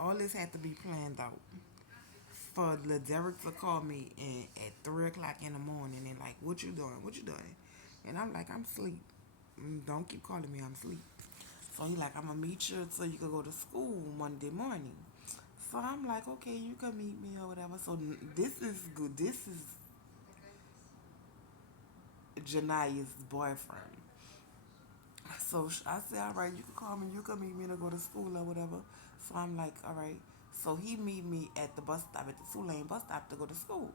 all this had to be planned out for Derek to call me at 3 o'clock in the morning and like, what you doing? What you doing? And I'm like, I'm asleep. Don't keep calling me. I'm asleep. So he like, I'm gonna meet you so you can go to school Monday morning. So I'm like, okay, you can meet me or whatever. So this is good. This is Jania's boyfriend. So I said, all right, you can call me. You can meet me to go to school or whatever. So I'm like, all right. So he meet me at the bus stop, at the Tulane bus stop to go to school.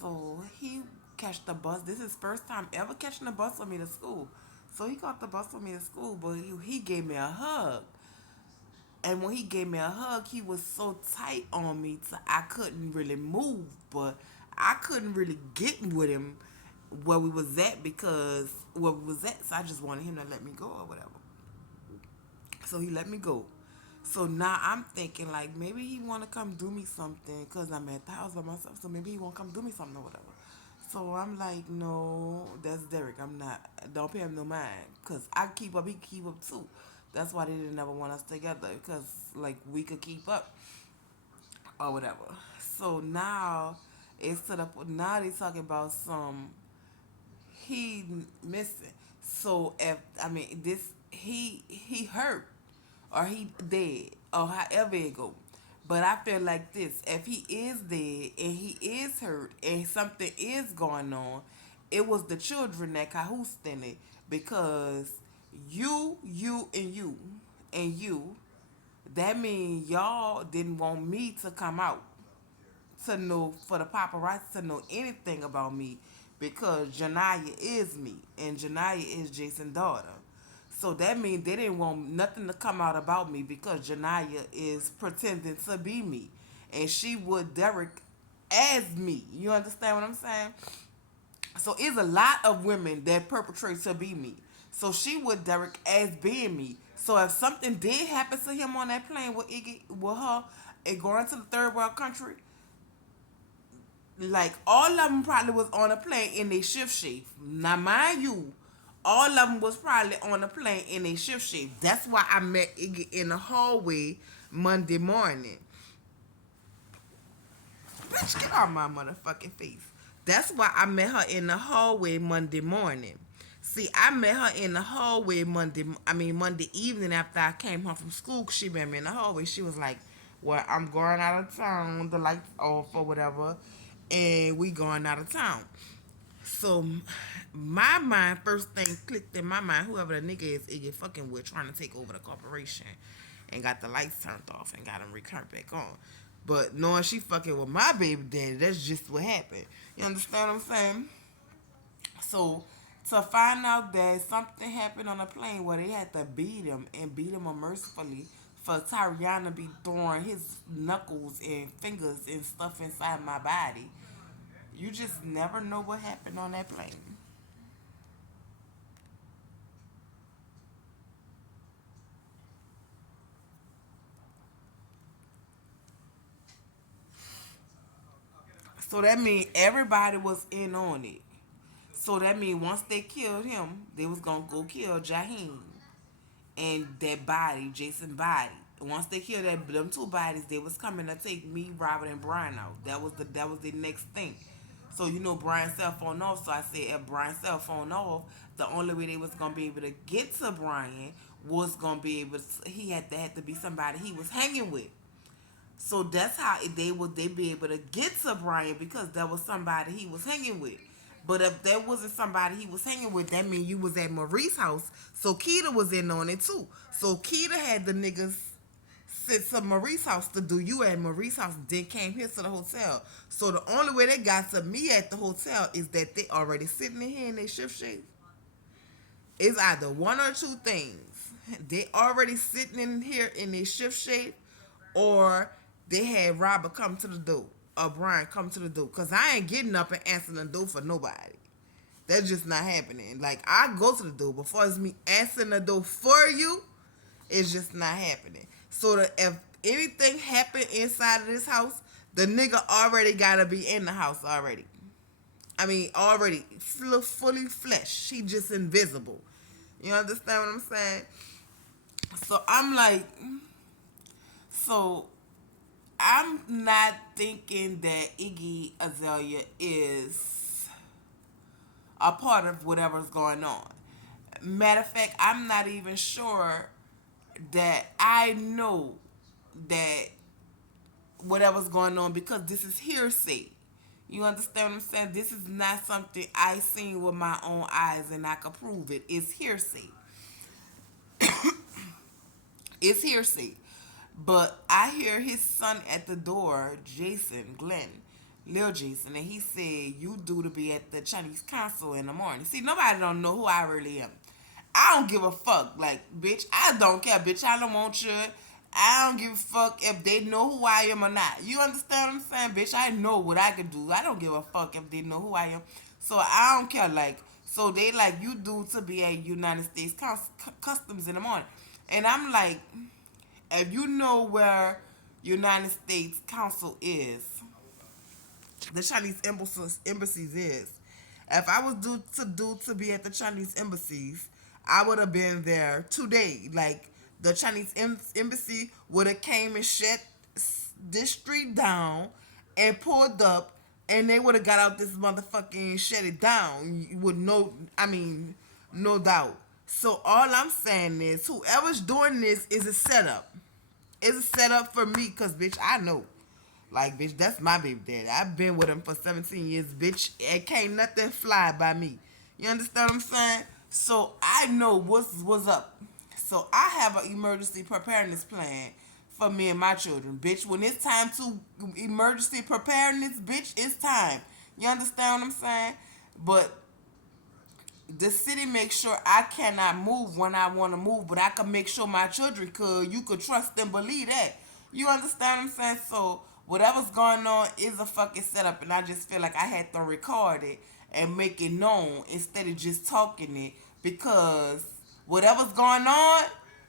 So he catch the bus. This is his first time ever catching the bus with me to school. So he caught the bus with me to school, but he gave me a hug. And when he gave me a hug, he was so tight on me, so I couldn't really move. But I couldn't really get with him where we was at because where we was at. So I just wanted him to let me go or whatever. So he let me go. So now I'm thinking like maybe he want to come do me something because I'm at the house by myself. So maybe he want to come do me something or whatever. So I'm like, no, that's Derek. I'm not. Don't pay him no mind because I keep up. He keep up too. That's why they didn't ever want us together because like we could keep up or whatever. So now it's to the now they talking about some he missing. So if I mean this he hurt or he dead or however it go. But I feel like this: if he is dead and he is hurt and something is going on, it was the children that cahoos in it because you. That means y'all didn't want me to come out to know for the paparazzi to know anything about me because Janaya is me and Janaya is Jason's daughter. So that means they didn't want nothing to come out about me because Janaya is pretending to be me. And she would Derek as me. You understand what I'm saying? So it's a lot of women that perpetrate to be me. So she would Derek as being me. So if something did happen to him on that plane with Iggy, with her, and going to the third world country, like all of them probably was on a plane in a shift shape. Now, mind you, all of them was probably on a plane in a shift shape. That's why I met Iggy in the hallway Monday morning. Bitch, get out my motherfucking face. That's why I met her in the hallway Monday morning. See, I met her in the hallway Monday evening after I came home from school. 'Cause she met me in the hallway. She was like, well, I'm going out of town, the lights off or whatever, and we going out of town. So my mind, first thing clicked in my mind, whoever the nigga is, Iggy fucking with trying to take over the corporation and got the lights turned off and got them returned back on. But knowing she fucking with my baby daddy, that's just what happened. You understand what I'm saying? So to find out that something happened on a plane where they had to beat him and beat him unmercifully for Tyrion to be throwing his knuckles and fingers and stuff inside my body, you just never know what happened on that plane. So that means everybody was in on it. So that means once they killed him, they was gonna go kill Jaheim and that body, Jason body. Once they killed them two bodies, they was coming to take me, Robert, and Brian out. That was the next thing. So you know Brian's cell phone off. So I said if Brian's cell phone off, the only way they was gonna be able to get to Brian was gonna be able. He had to be somebody he was hanging with. So that's how they be able to get to Brian because that was somebody he was hanging with. But if that wasn't somebody he was hanging with, that means you was at Marie's house. So Keita was in on it too. So Keita had the niggas sent to Marie's house to do you at Marie's house, then came here to the hotel. So the only way they got to me at the hotel is that they already sitting in here in their shift shape. It's either one or two things. They already sitting in here in their shift shape, or they had Robert come to the door, or Brian come to the door. Cause I ain't getting up and answering the door for nobody. That's just not happening. Like I go to the door, before it's me answering the door for you, it's just not happening. So that if anything happened inside of this house, the nigga already gotta be in the house already. I mean, already fully flesh. He just invisible. You understand what I'm saying? So I'm like, so I'm not thinking that Iggy Azalea is a part of whatever's going on. Matter of fact, I'm not even sure that I know that whatever's going on because this is hearsay. You understand what I'm saying? This is not something I seen with my own eyes and I can prove it. It's hearsay. It's hearsay. But I hear his son at the door, Jason Glenn, Lil Jason, and he said, "You due to be at the Chinese consul in the morning." See, nobody don't know who I really am. I don't give a fuck. Like, bitch, I don't care. Bitch, I don't want you. I don't give a fuck if they know who I am or not. You understand what I'm saying? Bitch, I know what I can do. I don't give a fuck if they know who I am. So I don't care. Like, so they like, you do to be at United States Customs in the morning. And I'm like, if you know where United States Council is, the Chinese embassies is. If I was due to be at the Chinese embassies, I would have been there today. Like the Chinese embassy would have came and shut this street down and pulled up, and they would have got out this motherfucking and shut it down. You would no, I mean, no doubt. So all I'm saying is, whoever's doing this is a setup. It's a setup for me, cause bitch, I know. Like, bitch, that's my baby daddy. I've been with him for 17 years, bitch. It can't nothing fly by me. You understand what I'm saying? So I know what's up. So I have an emergency preparedness plan for me and my children, bitch. When it's time to emergency preparedness, bitch, it's time. You understand what I'm saying? But the city makes sure I cannot move when I want to move, but I can make sure my children could. You could trust and believe that. You understand what I'm saying? So whatever's going on is a fucking setup, and I just feel like I had to record it and make it known instead of just talking it because whatever's going on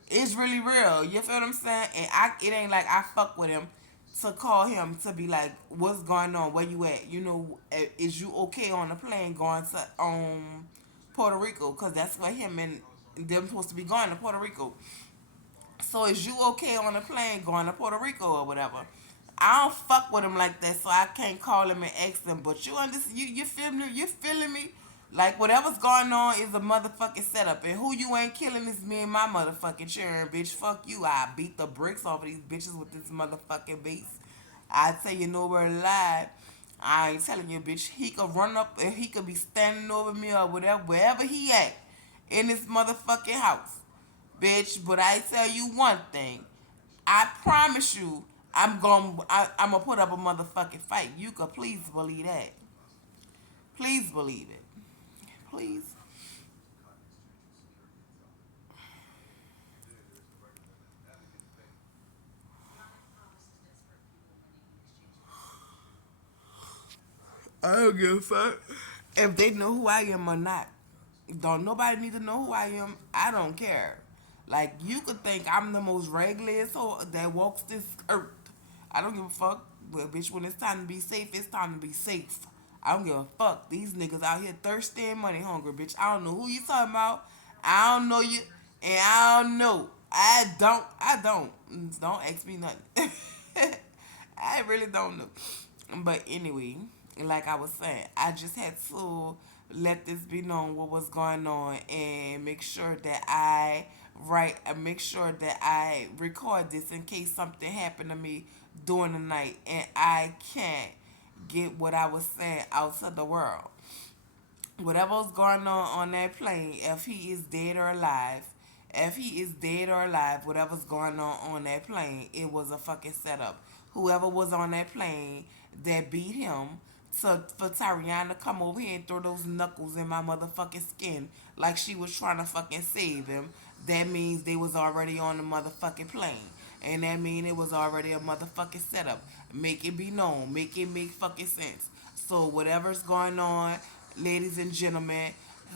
is really real. You feel what I'm saying? And it ain't like I fuck with him to call him to be like, what's going on? Where you at? You know, is you okay on the plane going to Puerto Rico? Cause that's where him and them supposed to be going to Puerto Rico. So is you okay on the plane going to Puerto Rico or whatever? I don't fuck with him like that, so I can't call him and ask him. But you understand? You feel me? You feeling me? Like whatever's going on is a motherfucking setup, and who you ain't killing is me and my motherfucking children, bitch. Fuck you. I beat the bricks off of these bitches with this motherfucking beast. I tell you nowhere to lie. I ain't telling you, bitch. He could run up and he could be standing over me or whatever, wherever he at in this motherfucking house, bitch. But I tell you one thing. I promise you, I'm gonna put up a motherfucking fight. You could please believe that. Please believe it. Please. I don't give a fuck if they know who I am or not. Don't nobody need to know who I am. I don't care. Like you could think I'm the most regular soul that walks this earth. I don't give a fuck. But bitch, when it's time to be safe, it's time to be safe. I don't give a fuck. These niggas out here thirsty and money hungry, bitch. I don't know who you talking about. I don't know you, and I don't know. I don't. I don't. Don't ask me nothing. I really don't know. But anyway, like I was saying, I just had to let this be known what was going on and make sure that I make sure that I record this in case something happened to me during the night and I can't get what I was saying out to the world. Whatever's going on that plane, if he is dead or alive, if he is dead or alive, whatever's going on that plane, it was a fucking setup. Whoever was on that plane that beat him for Tariana to come over here and throw those knuckles in my motherfucking skin like she was trying to fucking save him, that means they was already on the motherfucking plane. And that mean it was already a motherfucking setup. Make it be known. Make it make fucking sense. So whatever's going on, ladies and gentlemen,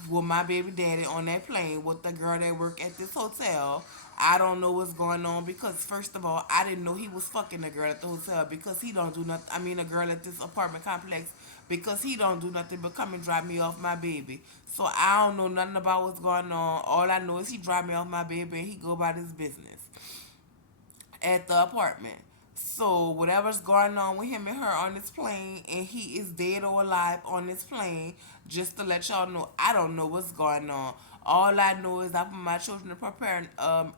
with my baby daddy on that plane with the girl that work at this hotel, I don't know what's going on because first of all, I didn't know he was fucking the girl at the hotel because he don't do nothing. I mean, a girl at this apartment complex because he don't do nothing but come and drop me off my baby. So I don't know nothing about what's going on. All I know is he drop me off my baby and he go about his business at the apartment. So whatever's going on with him and her on this plane, and he is dead or alive on this plane, just to let y'all know, I don't know what's going on. All I know is I put my children to preparing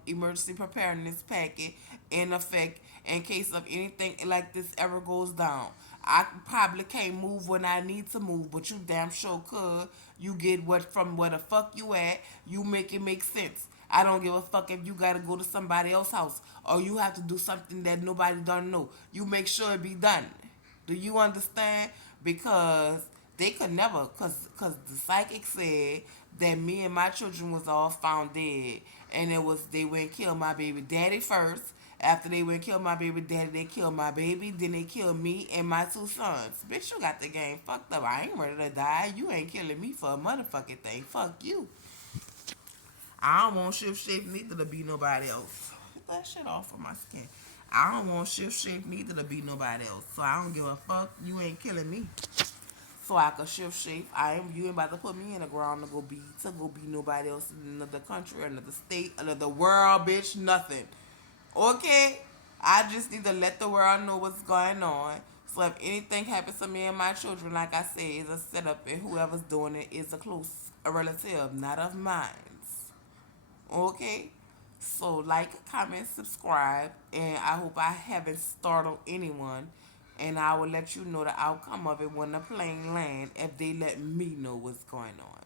emergency preparedness packet in effect in case of anything like this ever goes down. I probably can't move when I need to move, but you damn sure could. You get what from where the fuck you at. You make it make sense. I don't give a fuck if you gotta go to somebody else's house or you have to do something that nobody don't know. You make sure it be done. Do you understand? Because they could never, cause the psychic said that me and my children was all found dead, and it was they went and killed my baby daddy first. After they went and killed my baby daddy, they killed my baby. Then they killed me and my two sons. Bitch, you got the game fucked up. I ain't ready to die. You ain't killing me for a motherfucking thing. Fuck you. I don't want shift shape neither to be nobody else. Get that shit off of my skin. I don't want shift shape neither to be nobody else. So I don't give a fuck. You ain't killing me. So I could shift shape. You ain't about to put me in the ground to go be nobody else in another country, another state, another world, bitch. Nothing. Okay? I just need to let the world know what's going on. So if anything happens to me and my children, like I say, is a setup, and whoever's doing it is a relative, not of mine. Okay? So like, comment, subscribe, and I hope I haven't startled anyone. And I will let you know the outcome of it when the plane land if they let me know what's going on.